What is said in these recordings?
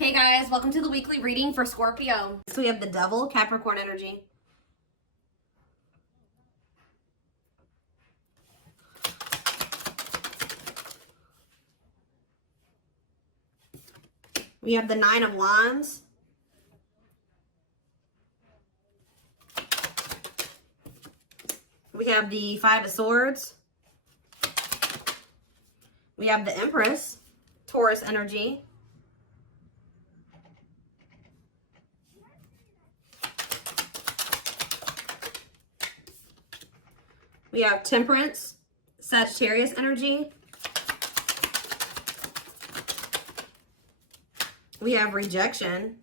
Hey guys, welcome to the weekly reading for Scorpio. So we have the Devil, Capricorn energy. We have the Nine of Wands. We have the Five of Swords. We have the Empress, Taurus energy. We have Temperance, Sagittarius energy. We have Rejection.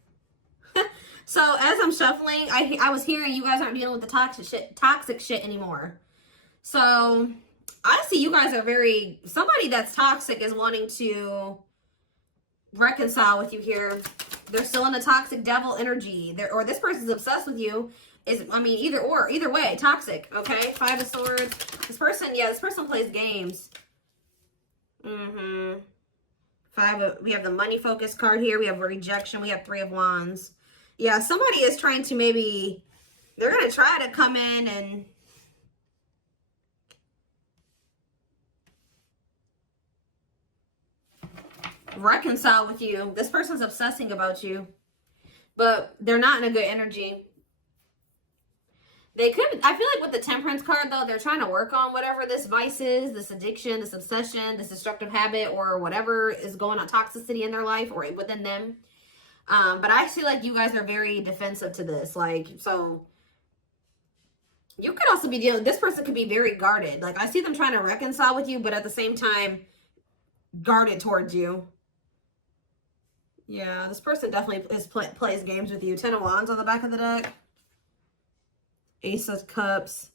So as I'm shuffling, I was hearing you guys aren't dealing with the toxic shit anymore. So I see you guys are somebody that's toxic is wanting to reconcile with you here. They're still in the toxic devil energy. Or this person's obsessed with you. Either way, toxic, okay? Five of Swords. This person plays games. We have the money focus card here. We have Rejection. We have Three of Wands. Yeah, somebody is trying to they're going to try to come in and reconcile with you. This person's obsessing about you, but they're not in a good energy. They could, I feel like with the Temperance card though, they're trying to work on whatever this vice is, this addiction, this obsession, this destructive habit, or whatever is going on, toxicity in their life or within them. But I feel like you guys are very defensive to this. So you could also be this person could be very guarded. Like I see them trying to reconcile with you, but at the same time, guarded towards you. Yeah, this person definitely plays games with you. Ten of Wands on the back of the deck. Ace of Cups.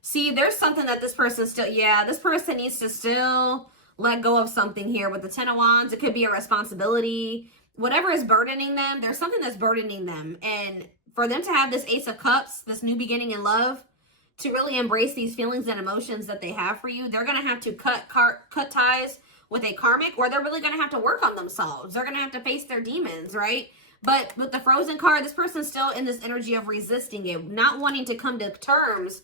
See, there's something that this person this person needs to still let go of something here with the Ten of Wands. It could be a responsibility. Whatever is burdening them, there's something that's burdening them. And for them to have this Ace of Cups, this new beginning in love, to really embrace these feelings and emotions that they have for you, they're going to have to cut ties with a karmic, or they're really going to have to work on themselves. They're going to have to face their demons, right? But with the Frozen card, this person's still in this energy of resisting it, not wanting to come to terms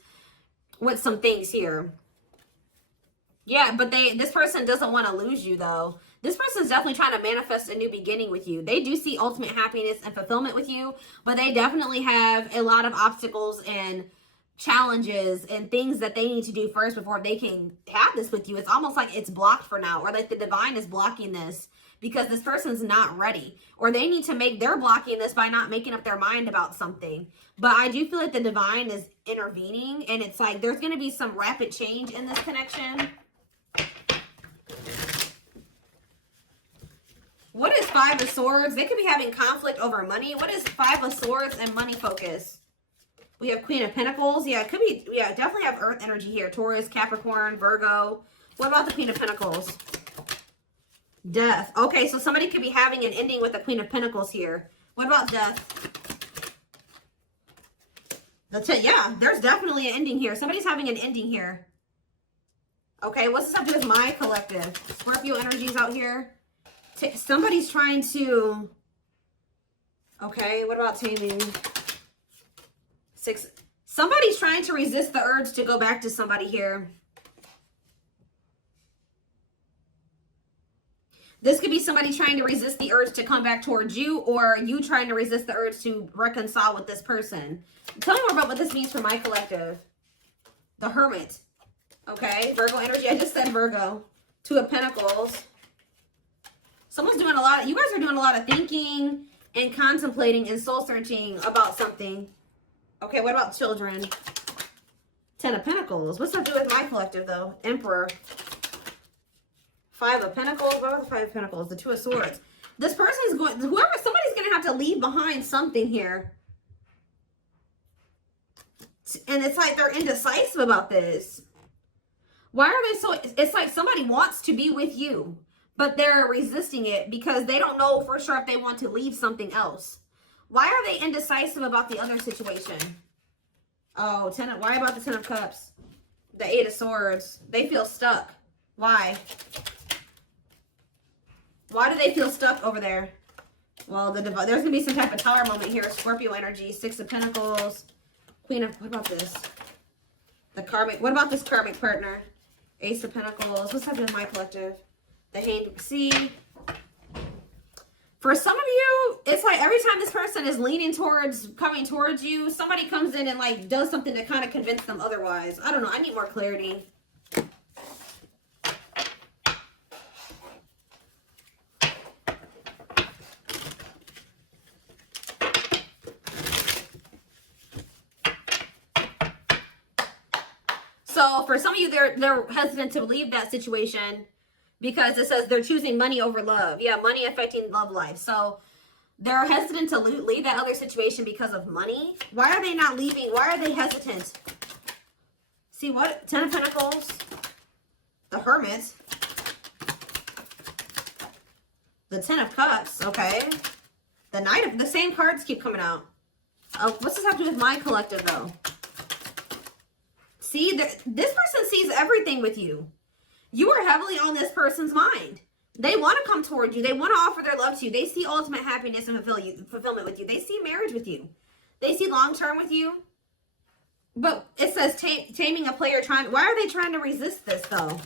with some things here. Yeah, but this person doesn't want to lose you, though. This person's definitely trying to manifest a new beginning with you. They do see ultimate happiness and fulfillment with you, but they definitely have a lot of obstacles and challenges and things that they need to do first before they can have this with you. It's almost like it's blocked for now, or like the divine is blocking this because this person's not ready, or they're blocking this by not making up their mind about something. But I do feel like the divine is intervening, and it's like there's going to be some rapid change in this connection. What is Five of Swords? They could be having conflict over money. What is Five of Swords and money focus? We have Queen of Pentacles. Yeah, it could be, definitely have Earth energy here. Taurus, Capricorn, Virgo. What about the Queen of Pentacles? Death. Okay, so somebody could be having an ending with the Queen of Pentacles here. What about death? Yeah, there's definitely an ending here. Somebody's having an ending here. Okay, what's this have to do with my collective? Scorpio energies out here. Somebody's trying to... Okay, what about taming? Somebody's trying to resist the urge to go back to somebody here. This could be somebody trying to resist the urge to come back towards you, or you trying to resist the urge to reconcile with this person. Tell me more about what this means for my collective. The Hermit. Okay, Virgo energy. I just said Virgo. Two of Pentacles. Someone's doing you guys are doing a lot of thinking and contemplating and soul searching about something. Okay, what about children? Ten of Pentacles. What's that do with my collective, though? Emperor. Five of Pentacles. What about the Five of Pentacles? The Two of Swords. This person's somebody's going to have to leave behind something here. And it's like they're indecisive about this. Why are they so... It's like somebody wants to be with you, but they're resisting it because they don't know for sure if they want to leave something else. Why are they indecisive about the other situation? Oh, why about the Ten of Cups? The Eight of Swords. They feel stuck. Why? Why do they feel stuck over there? Well, there's going to be some type of tower moment here. Scorpio energy, Six of Pentacles, Queen of, what about this? The karmic, what about this karmic partner? Ace of Pentacles. What's happening with my collective? The Hanged. See, for some of you, it's like every time this person is leaning towards, coming towards you, somebody comes in and like does something to kind of convince them otherwise. I don't know. I need more clarity. So for some of you, they're hesitant to leave that situation because it says they're choosing money over love. Yeah, money affecting love life. So they're hesitant to leave that other situation because of money. Why are they not leaving? Why are they hesitant? See what? Ten of Pentacles. The Hermit. The Ten of Cups. Okay. The Knight of... The same cards keep coming out. What's this have to do with my collective, though? See, this person sees everything with you. You are heavily on this person's mind. They want to come toward you. They want to offer their love to you. They see ultimate happiness and fulfillment with you. They see marriage with you. They see long-term with you. But it says taming a player trying... Why are they trying to resist this, though?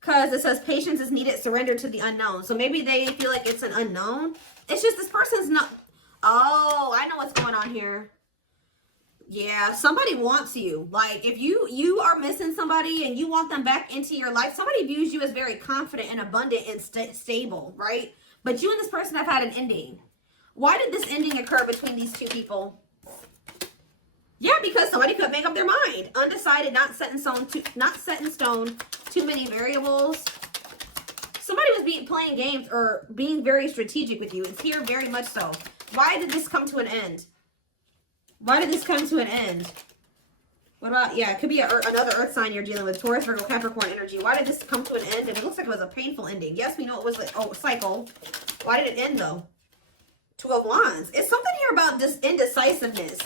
Because it says patience is needed, surrender to the unknown. So maybe they feel like it's an unknown. It's just this person's not... Oh, I know what's going on here. Yeah, somebody wants you. Like, if you are missing somebody and you want them back into your life, somebody views you as very confident and abundant and stable, right? But you and this person have had an ending. Why did this ending occur between these two people? Yeah, because somebody could make up their mind. Undecided, not set in stone, too many variables. Somebody was playing games or being very strategic with you. It's here very much so. Why did this come to an end? Why did this come to an end? What about, yeah, it could be another earth sign you're dealing with. Taurus, Virgo, Capricorn energy. Why did this come to an end? And it looks like it was a painful ending. Yes, we know it was a cycle. Why did it end, though? Two of Wands. It's something here about this indecisiveness.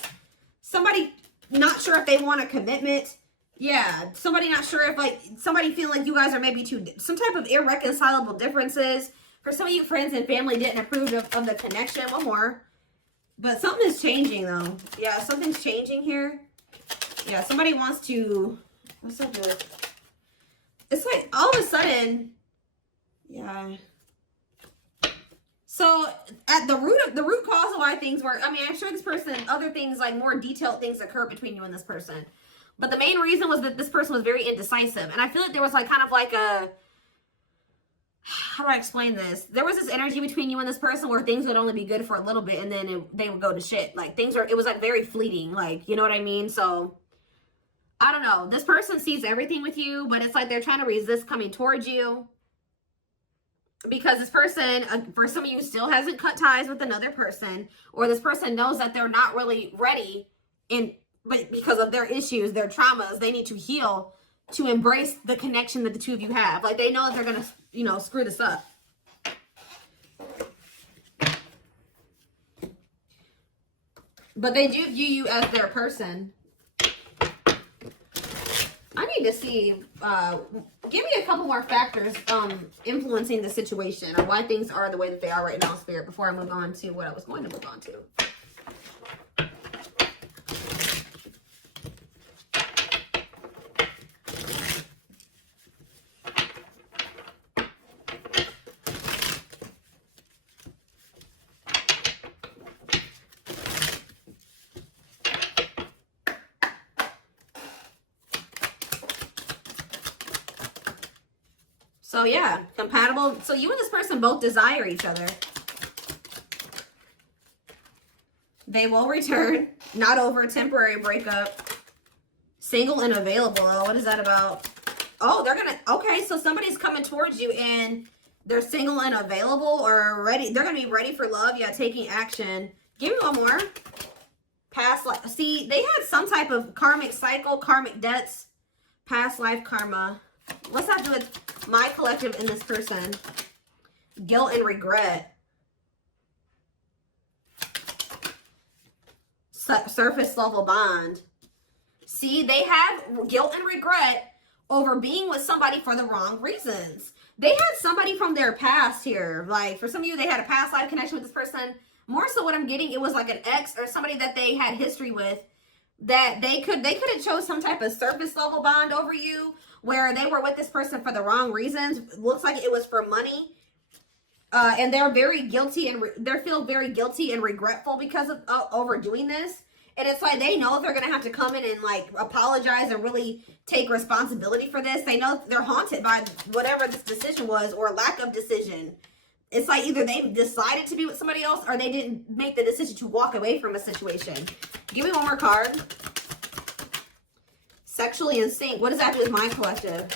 Somebody not sure if they want a commitment. Yeah, somebody not sure if, like, somebody feeling like you guys are maybe some type of irreconcilable differences. For some of you, friends and family didn't approve of the connection. One more. But something is changing, though. Yeah, something's changing here. Yeah, somebody wants to... What's up with... It's like, all of a sudden... Yeah. So, at the root cause of why things work... I mean, I'm sure this person... Other things, like more detailed things occur between you and this person. But the main reason was that this person was very indecisive. And I feel like there was like kind of like a... How do I explain this? There was this energy between you and this person where things would only be good for a little bit and then they would go to shit. Like it was like very fleeting. Like, you know what I mean? So, I don't know. This person sees everything with you, but it's like they're trying to resist coming towards you. Because this person, for some of you, still hasn't cut ties with another person. Or this person knows that they're not really ready, but because of their issues, their traumas, they need to heal to embrace the connection that the two of you have. Like, they know that they're going to... You know, screw this up. But they do view you as their person. I need to see, give me a couple more factors influencing the situation or why things are the way that they are right now, Spirit, before I move on to what I was going to move on to. So yeah, compatible. So you and this person both desire each other. They will return. Not over a temporary breakup. Single and available. Oh, what is that about? Oh, they're gonna... Okay, so somebody's coming towards you and they're single and available or ready. They're gonna be ready for love. Yeah, taking action. Give me one more. Past life. See, they had some type of karmic cycle, karmic debts, past life karma. What's that do with my collective and this person? Guilt and regret. Surface level bond. See, they have guilt and regret over being with somebody for the wrong reasons. They had somebody from their past here. Like, for some of you, they had a past life connection with this person. More so what I'm getting, it was like an ex or somebody that they had history with, that they could have chose some type of surface level bond over you, where they were with this person for the wrong reasons. Looks like it was for money. And they're very guilty, and they feel very guilty and regretful because of overdoing this. And it's like they know they're going to have to come in and like apologize and really take responsibility for this. They know they're haunted by whatever this decision was, or lack of decision. It's like either they decided to be with somebody else, or they didn't make the decision to walk away from a situation. Give me one more card. Sexually in sync. What does that do with my collective?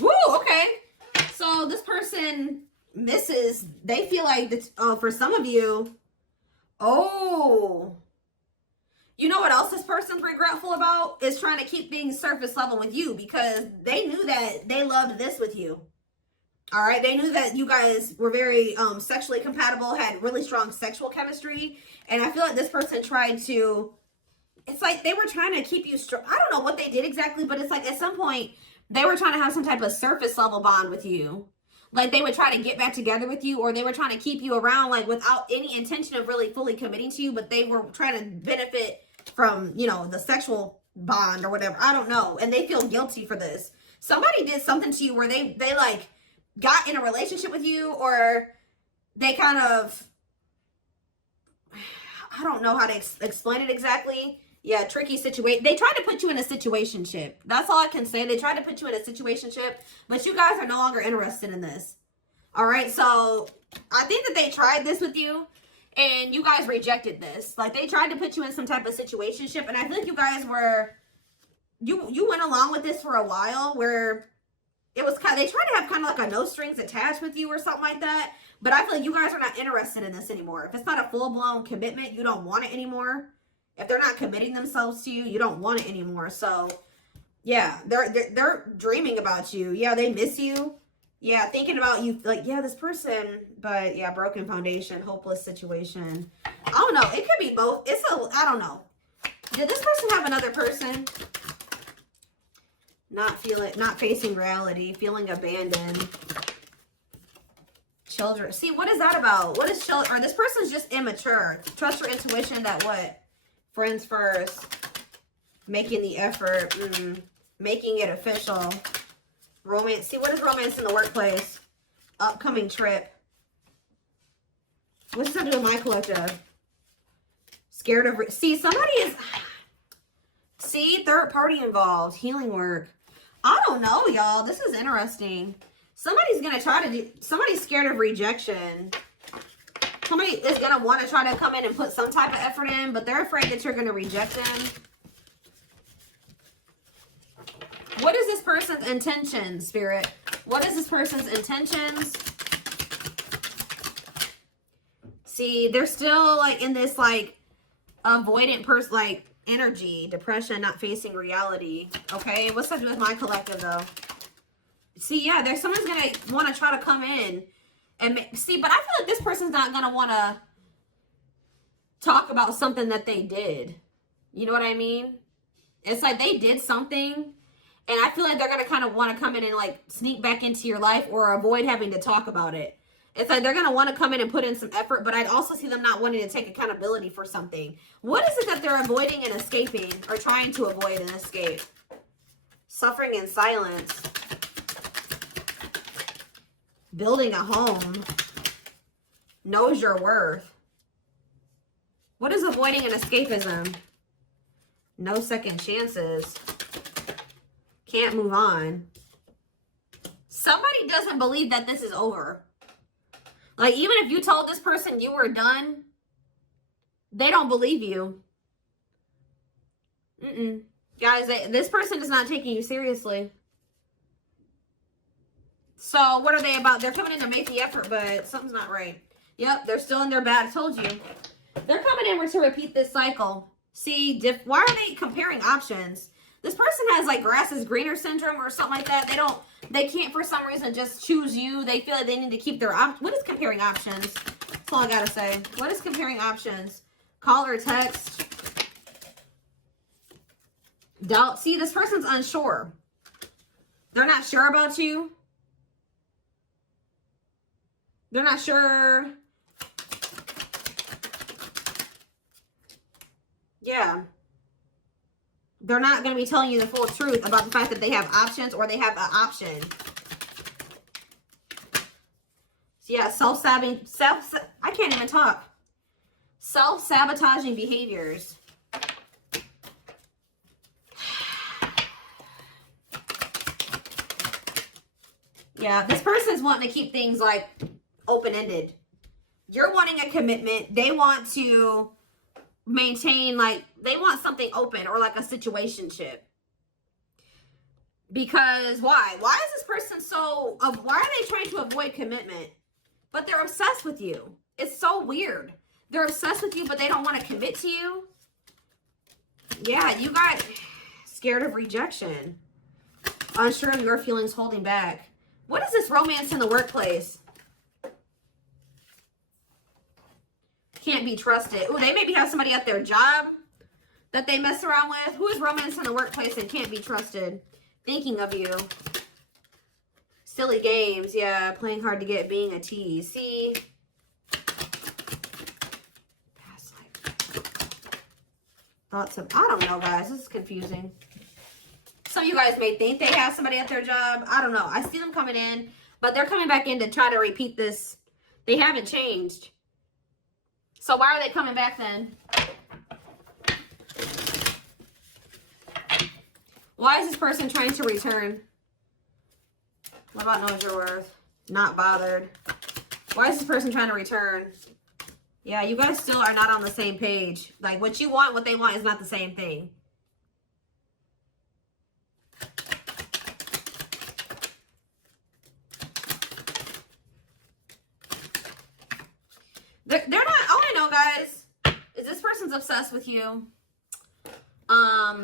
Woo, okay. So this person misses, they feel like, for some of you, you know what else this person's regretful about? Is trying to keep things surface level with you, because they knew that they loved this with you. All right, they knew that you guys were very sexually compatible, had really strong sexual chemistry, and I feel like this person tried to, it's like they were trying to keep you strong. I don't know what they did exactly, but it's like at some point they were trying to have some type of surface level bond with you. Like they would try to get back together with you, or they were trying to keep you around like without any intention of really fully committing to you, but they were trying to benefit from, you know, the sexual bond or whatever. I don't know. And they feel guilty for this. Somebody did something to you where they like got in a relationship with you, or they kind of, I don't know how to explain it exactly. Yeah, tricky situation. They tried to put you in a situationship. That's all I can say. They tried to put you in a situationship, but you guys are no longer interested in this. All right, so I think that they tried this with you, and you guys rejected this. Like, they tried to put you in some type of situationship, and I feel like you guys were, you went along with this for a while, where it was kind of, they tried to have kind of like a no strings attached with you or something like that, but I feel like you guys are not interested in this anymore. If it's not a full-blown commitment, you don't want it anymore. If they're not committing themselves to you, you don't want it anymore. So, yeah, they're dreaming about you. Yeah, they miss you. Yeah, thinking about you. Like, yeah, this person. But, yeah, broken foundation, hopeless situation. I don't know. It could be both. I don't know. Did this person have another person? Not facing reality. Feeling abandoned. Children. See, what is that about? What is children? Or this person's just immature. Trust your intuition that what? Friends first, making the effort, making it official. Romance. See, what is romance in the workplace? Upcoming trip. What's that do with my collective? Scared of, see, somebody is, see, third party involved, healing work. I don't know, y'all. This is interesting. Somebody's going to try to do, somebody's scared of rejection. Somebody is going to want to try to come in and put some type of effort in, but they're afraid that you're going to reject them. What is this person's intention, Spirit? What is this person's intentions? See, they're still like in this like avoidant person, like energy, depression, not facing reality. Okay, what's that do with my collective though? See, yeah, there's someone's going to want to try to come in. And see, but I feel like this person's not going to want to talk about something that they did. You know what I mean? It's like they did something, and I feel like they're going to kind of want to come in and like sneak back into your life or avoid having to talk about it. It's like they're going to want to come in and put in some effort, but I'd also see them not wanting to take accountability for something. What is it that they're avoiding and escaping, or trying to avoid and escape? Suffering in silence. Building a home. Knows your worth. What is avoiding and escapism? No second chances. Can't move on. Somebody doesn't believe that this is over. Like, even if you told this person you were done, they don't believe you. Guys, this person is not taking you seriously. So what are they about? They're coming in to make the effort, but something's not right. Yep, they're still in their bad. I told you. They're coming in to repeat this cycle. See, why are they comparing options? This person has like grass is greener syndrome or something like that. They can't for some reason just choose you. They feel like they need to keep their options. What is comparing options? That's all I gotta say. What is comparing options? Call or text. Doubt. See, this person's unsure. They're not sure about you. They're not sure. Yeah. They're not going to be telling you the full truth about the fact that they have options or they have an option. So yeah, I can't even talk. Self-sabotaging behaviors. Yeah, this person's wanting to keep things like open-ended. You're wanting a commitment. They want to maintain, like, they want something open or like a situationship. Because why? Why is this person so, why are they trying to avoid commitment? But they're obsessed with you. It's so weird. They're obsessed with you, but they don't want to commit to you. Yeah, you got scared of rejection. Unsure of your feelings, holding back. What is this romance in the workplace? Can't be trusted. Ooh, they maybe have somebody at their job that they mess around with. Who is romance in the workplace and can't be trusted? Thinking of you. Silly games. Yeah, playing hard to get, being a tease. See? Past life. Thoughts of, I don't know, guys. This is confusing. Some of you guys may think they have somebody at their job. I don't know. I see them coming in, but they're coming back in to try to repeat this. They haven't changed. So why are they coming back then? Why is this person trying to return? What about knows your worth? Not bothered. Why is this person trying to return? Yeah, you guys still are not on the same page. Like, what you want, what they want is not the same thing. They're not, all I know, guys, is this person's obsessed with you.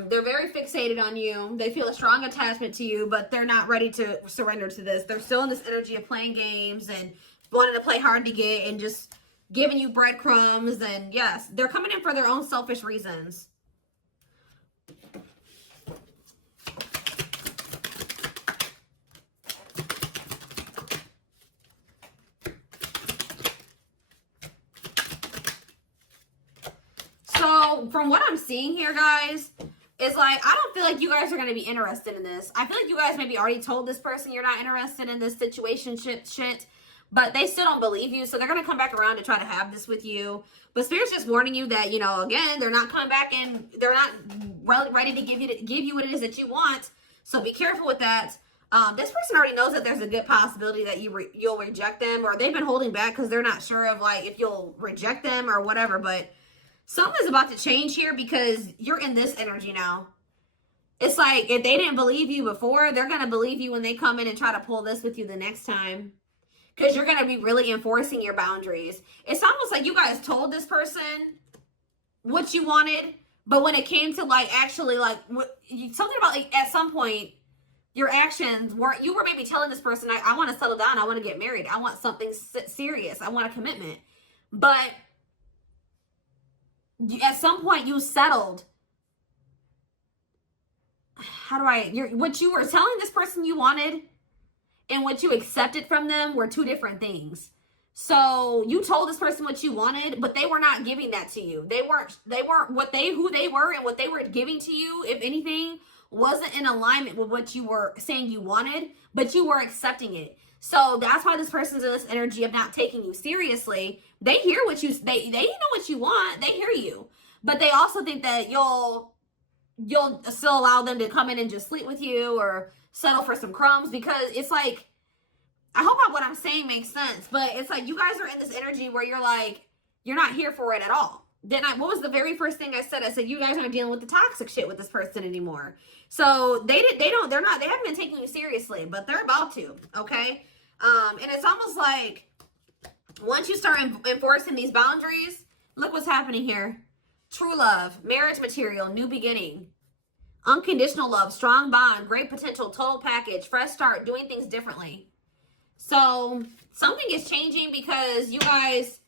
They're very fixated on you. They feel a strong attachment to you, but they're not ready to surrender to this. They're still in this energy of playing games and wanting to play hard to get and just giving you breadcrumbs. And yes, they're coming in for their own selfish reasons. So from what I'm seeing here, guys, is like, I don't feel like you guys are going to be interested in this. I feel like you guys maybe already told this person you're not interested in this situationship shit, but they still don't believe you. So they're going to come back around to try to have this with you. But Spirit's just warning you that, you know, again, they're not coming back and they're not ready to give you what it is that you want. So be careful with that. This person already knows that there's a good possibility that you'll reject them, or they've been holding back because they're not sure of like if you'll reject them or whatever. But something's about to change here because you're in this energy now. It's like if they didn't believe you before, they're going to believe you when they come in and try to pull this with you the next time. Because you're going to be really enforcing your boundaries. It's almost like you guys told this person what you wanted, but when it came to like actually like something about like at some point your actions weren't, you were maybe telling this person, I want to settle down, I want to get married, I want something serious, I want a commitment. But at some point you settled. What you were telling this person you wanted and what you accepted from them were two different things. So you told this person what you wanted, but they were not giving that to you. They weren't who they were, and what they were giving to you, if anything, wasn't in alignment with what you were saying you wanted, but you were accepting it. So that's why this person's in this energy of not taking you seriously. They hear what you, they know what you want. They hear you, but they also think that you'll still allow them to come in and just sleep with you or settle for some crumbs, because it's like, I hope what I'm saying makes sense, but it's like you guys are in this energy where you're like, you're not here for it at all. Then what was the very first thing I said? I said, you guys aren't dealing with the toxic shit with this person anymore. So they haven't been taking you seriously, but they're about to, okay? And it's almost like once you start enforcing these boundaries, look what's happening here. True love, marriage material, new beginning, unconditional love, strong bond, great potential, total package, fresh start, doing things differently. So something is changing because you guys,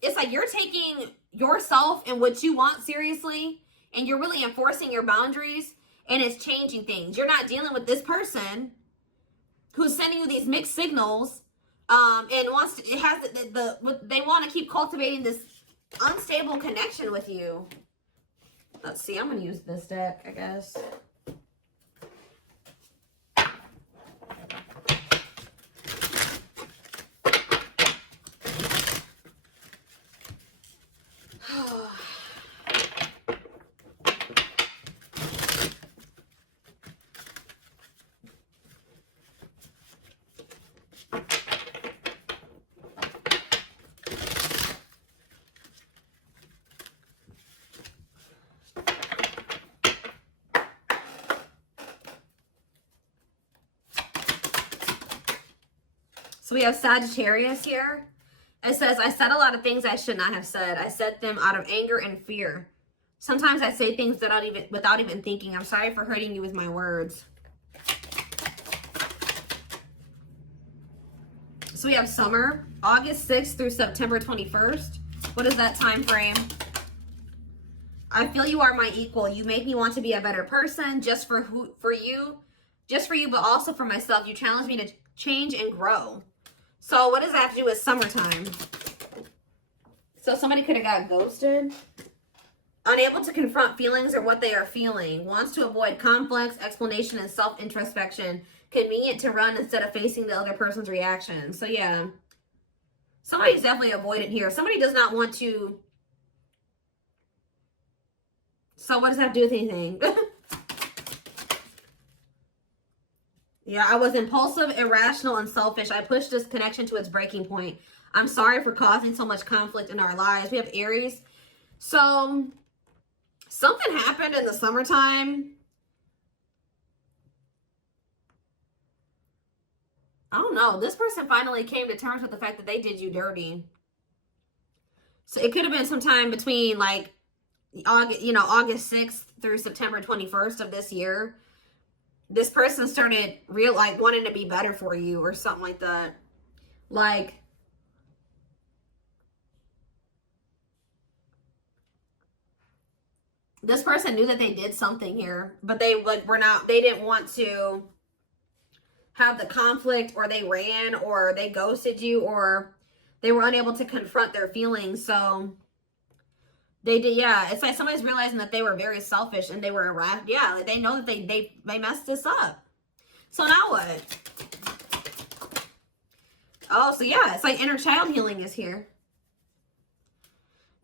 it's like you're taking yourself and what you want seriously, and you're really enforcing your boundaries, and it's changing things. You're not dealing with this person who's sending you these mixed signals And wants to, it has they want to keep cultivating this unstable connection with you. Let's see, I'm going to use this deck, I guess. So we have Sagittarius here. It says, I said a lot of things I should not have said. I said them out of anger and fear. Sometimes I say things without even thinking. I'm sorry for hurting you with my words. So we have summer, August 6th through September 21st. What is that time frame? I feel you are my equal. You make me want to be a better person just for you, but also for myself. You challenge me to change and grow. So what does that have to do with summertime? So somebody could have got ghosted. Unable to confront feelings or what they are feeling. Wants to avoid conflicts, explanation, and self-introspection. Convenient to run instead of facing the other person's reaction. So yeah. Somebody's definitely avoidant here. Somebody does not want to. So what does that have to do with anything? Yeah, I was impulsive, irrational, and selfish. I pushed this connection to its breaking point. I'm sorry for causing so much conflict in our lives. We have Aries. So, something happened in the summertime. I don't know. This person finally came to terms with the fact that they did you dirty. So, it could have been sometime between, like, August 6th through September 21st of this year. This person started wanting to be better for you or something like that. Like, this person knew that they did something here, but they didn't want to have the conflict, or they ran, or they ghosted you, or they were unable to confront their feelings. So they did, yeah. It's like somebody's realizing that they were very selfish and they were irrational. Yeah, like they know that they messed this up. So now what? Oh, so yeah, it's like inner child healing is here.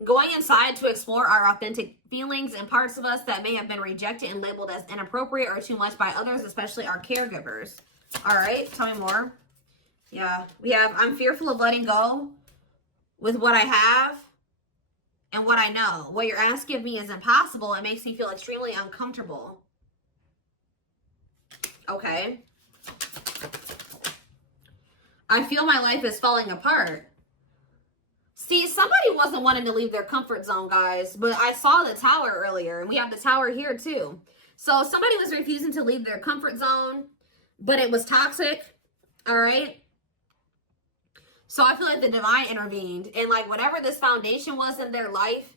Going inside to explore our authentic feelings and parts of us that may have been rejected and labeled as inappropriate or too much by others, especially our caregivers. All right, tell me more. Yeah, we have, I'm fearful of letting go with what I have and what I know. What you're asking of me is impossible. It makes me feel extremely uncomfortable. Okay. I feel my life is falling apart. See, somebody wasn't wanting to leave their comfort zone, guys. But I saw the tower earlier. And we have the tower here, too. So somebody was refusing to leave their comfort zone. But it was toxic. All right. So I feel like the divine intervened, and like whatever this foundation was in their life,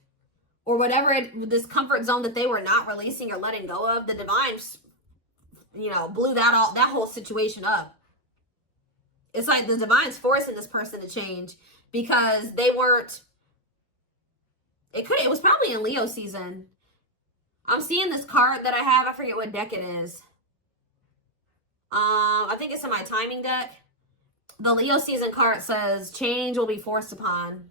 or whatever this comfort zone that they were not releasing or letting go of, the divine, blew that whole situation up. It's like the divine's forcing this person to change because they weren't. It was probably in Leo season. I'm seeing this card that I have. I forget what deck it is. I think it's in my timing deck. The Leo season card says, change will be forced upon.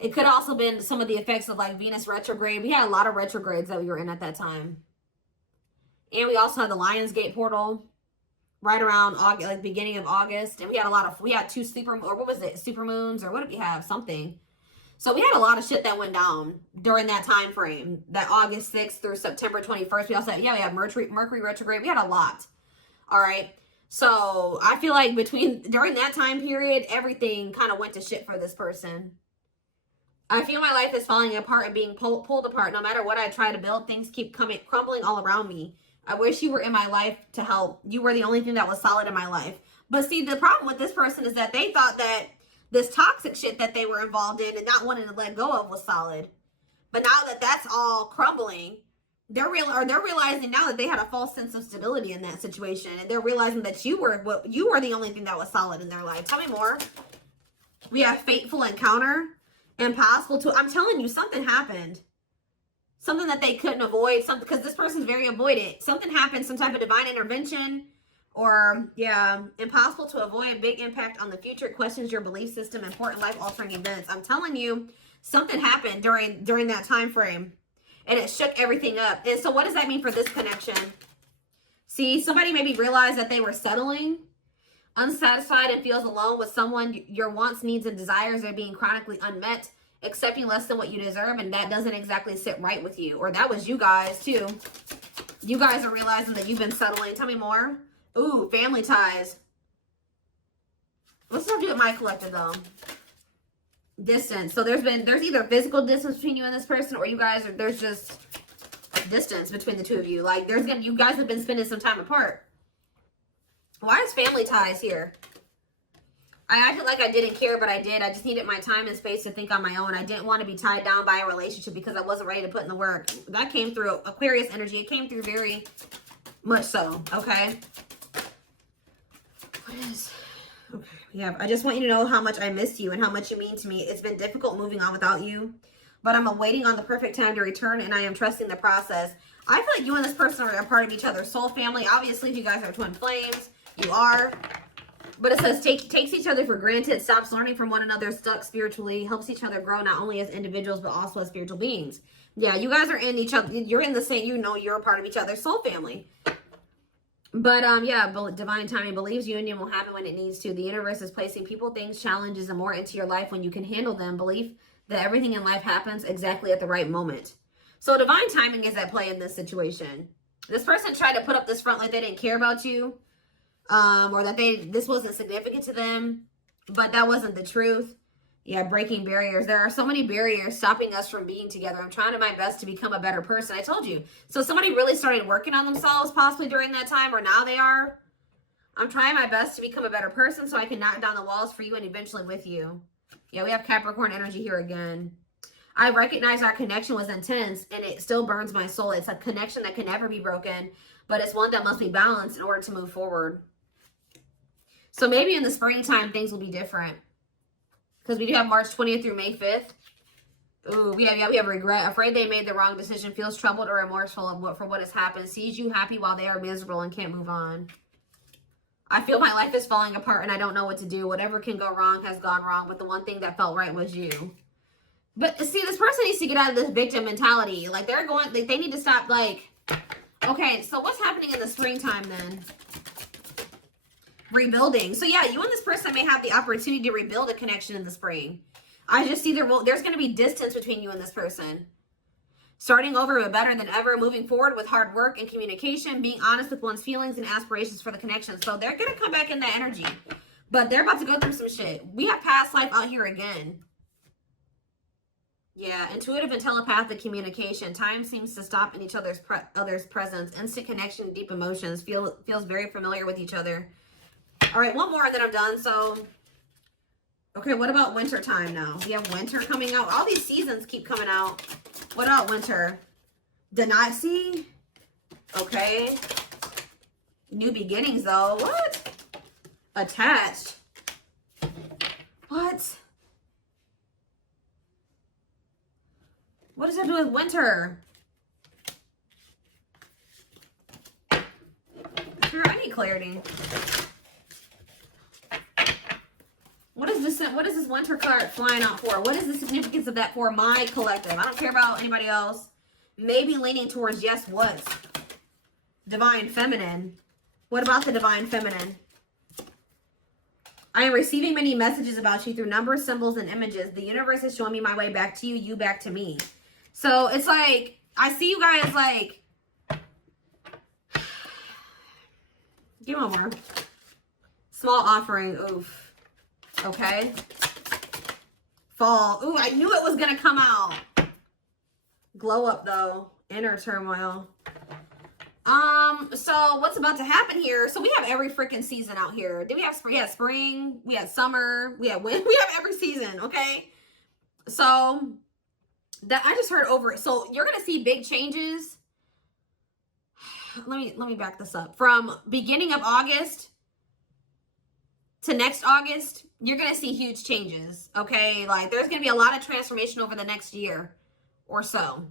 It could also been some of the effects of like Venus retrograde. We had a lot of retrogrades that we were in at that time. And we also had the Lionsgate portal right around August, like beginning of August. And we had two super moons, or what did we have? Something. So we had a lot of shit that went down during that time frame, that August 6th through September 21st. We also had, we had Mercury retrograde. We had a lot. All right. So I feel like during that time period, everything kind of went to shit for this person. I feel my life is falling apart and being pulled apart. No matter what I try to build, things keep crumbling all around me. I wish you were in my life to help. You were the only thing that was solid in my life. But see, the problem with this person is that they thought that this toxic shit that they were involved in and not wanting to let go of was solid. But now that that's all crumbling, they're realizing now that they had a false sense of stability in that situation, and they're realizing that you were the only thing that was solid in their life. Tell me more. We have fateful encounter, impossible to. I'm telling you, something happened. Something that they couldn't avoid. Something, because this person's very avoidant. Something happened. Some type of divine intervention, or yeah, impossible to avoid. Big impact on the future. Questions your belief system. Important life altering events. I'm telling you, something happened during that time frame. And it shook everything up. And so what does that mean for this connection? See, somebody maybe realized that they were settling, unsatisfied, and feels alone with someone. Your wants, needs, and desires are being chronically unmet, accepting less than what you deserve, and that doesn't exactly sit right with you. Or that was you guys, too. You guys are realizing that you've been settling. Tell me more. Ooh, family ties. What's that do with my collective, though? Distance. So there's either physical distance between you and this person, or you guys there's just distance between the two of you. Like you guys have been spending some time apart. Why is family ties here? I acted like I didn't care, but I did. I just needed my time and space to think on my own. I didn't want to be tied down by a relationship because I wasn't ready to put in the work. That came through Aquarius energy. It came through very much so. Okay. What is... Okay, yeah, I just want you to know how much I miss you and how much you mean to me. It's been difficult moving on without you, but I'm waiting on the perfect time to return, and I am trusting the process. I feel like you and this person are a part of each other's soul family. Obviously, if you guys are twin flames, you are. But it says takes each other for granted, stops learning from one another, stuck spiritually, helps each other grow not only as individuals, but also as spiritual beings. Yeah, you guys are in each other. You're in the same, you're a part of each other's soul family. But, yeah, divine timing believes union will happen when it needs to. The universe is placing people, things, challenges, and more into your life when you can handle them. Belief that everything in life happens exactly at the right moment. So divine timing is at play in this situation. This person tried to put up this front like they didn't care about you, or that this wasn't significant to them, but that wasn't the truth. Yeah, breaking barriers. There are so many barriers stopping us from being together. I'm trying my best to become a better person. I told you. So somebody really started working on themselves possibly during that time, or now they are. I'm trying my best to become a better person so I can knock down the walls for you and eventually with you. Yeah, we have Capricorn energy here again. I recognize our connection was intense and it still burns my soul. It's a connection that can never be broken, but it's one that must be balanced in order to move forward. So maybe in the springtime, things will be different. Because we do have March 20th through May 5th. Ooh, we have regret. Afraid they made the wrong decision. Feels troubled or remorseful for what has happened. Sees you happy while they are miserable and can't move on. I feel my life is falling apart and I don't know what to do. Whatever can go wrong has gone wrong. But the one thing that felt right was you. But see, this person needs to get out of this victim mentality. Like they need to stop like... Okay, so what's happening in the springtime then? Rebuilding. So yeah, you and this person may have the opportunity to rebuild a connection in the spring. I just see there's going to be distance between you and this person. Starting over but better than ever, moving forward with hard work and communication, being honest with one's feelings and aspirations for the connection. So they're going to come back in that energy, but they're about to go through some shit. We have past life out here again. Yeah, intuitive and telepathic communication. Time seems to stop in each other's presence. Instant connection, deep emotions. Feels very familiar with each other. All right, one more and then I'm done. So, okay, what about winter time now? We have winter coming out. All these seasons keep coming out. What about winter? Deny, see? Okay. New beginnings, though. What? Attached. What? What does that do with winter? Sure, I need clarity. What is this winter card flying out for? What is the significance of that for my collective? I don't care about anybody else. Maybe leaning towards yes, what? Divine feminine. What about the divine feminine? I am receiving many messages about you through numbers, symbols, and images. The universe is showing me my way back to you, you back to me. So it's like, I see you guys like, give me one more. Small offering, oof. Okay. Fall. Ooh, I knew it was going to come out. Glow up, though. Inner turmoil. So what's about to happen here? So we have every freaking season out here. Did we have spring? We had spring. We had summer. We had winter. We have every season, okay? So that I just heard over it. So you're going to see big changes let me back this up. From beginning of August to next August, you're going to see huge changes, okay? Like, there's going to be a lot of transformation over the next year or so.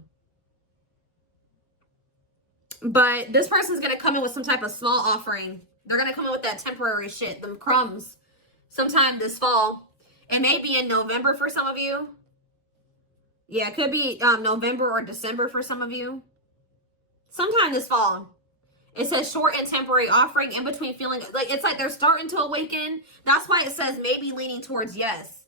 But this person's going to come in with some type of small offering. They're going to come in with that temporary shit, them crumbs, sometime this fall. It may be in November for some of you. Yeah, it could be November or December for some of you. Sometime this fall. It says short and temporary offering in between feeling like it's like they're starting to awaken. That's why it says maybe leaning towards yes.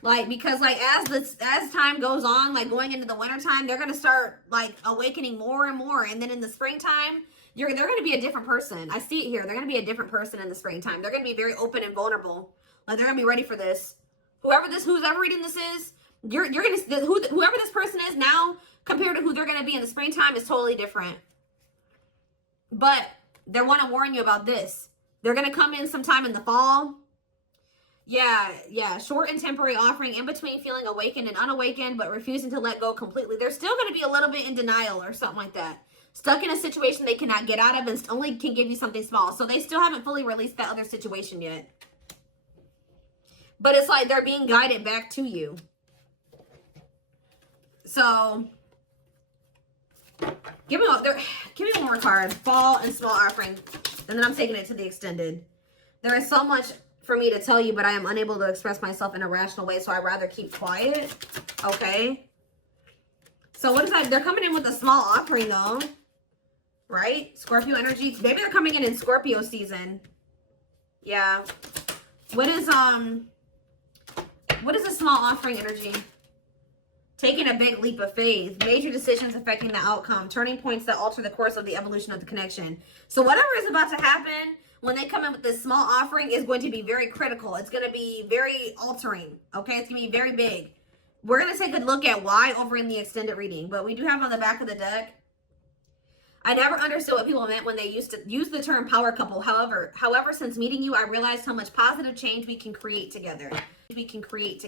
Like, because like as time goes on, like going into the winter time, they're gonna start like awakening more and more. And then in the springtime, they're gonna be a different person. I see it here. They're gonna be a different person in the springtime. They're gonna be very open and vulnerable. Like they're gonna be ready for this. Who's ever reading this is, you're gonna whoever this person is now compared to who they're gonna be in the springtime is totally different. But they want to warn you about this. They're going to come in sometime in the fall. Yeah. Short and temporary offering in between feeling awakened and unawakened, but refusing to let go completely. They're still going to be a little bit in denial or something like that. Stuck in a situation they cannot get out of and only can give you something small. So they still haven't fully released that other situation yet. But it's like they're being guided back to you. So give me one more card. Fall and small offering. And then I'm taking it to the extended. There is so much for me to tell you, but I am unable to express myself in a rational way, so I'd rather keep quiet. Okay. So what is that? They're coming in with a small offering though. Right? Scorpio energy. Maybe they're coming in Scorpio season. Yeah. What is a small offering energy? Taking a big leap of faith, major decisions affecting the outcome, turning points that alter the course of the evolution of the connection. So whatever is about to happen when they come in with this small offering is going to be very critical. It's going to be very altering, okay? It's going to be very big. We're going to take a look at why over in the extended reading, but we do have on the back of the deck, I never understood what people meant when they used to use the term power couple. However, since meeting you, I realized how much positive change we can create together. We can create